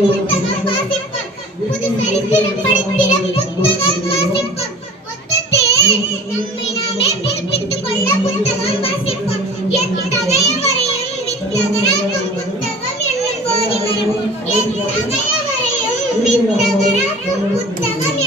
புத்தகம் வாசிப்போம். புது சரித்திரம் படிக்கிற புத்தகம் வாசிப்போம். மொத்தத்தில் நம்மை நாமே புதுப்பித்துக் கொள்ள புத்தகம் வாசிப்போம். எத்தகைய வரையும் வித்தகராக்கும் புத்தகம் என்னும் போதி மரம் எத்தகைய வரையும் வித்தகராக்கும் புத்தகம்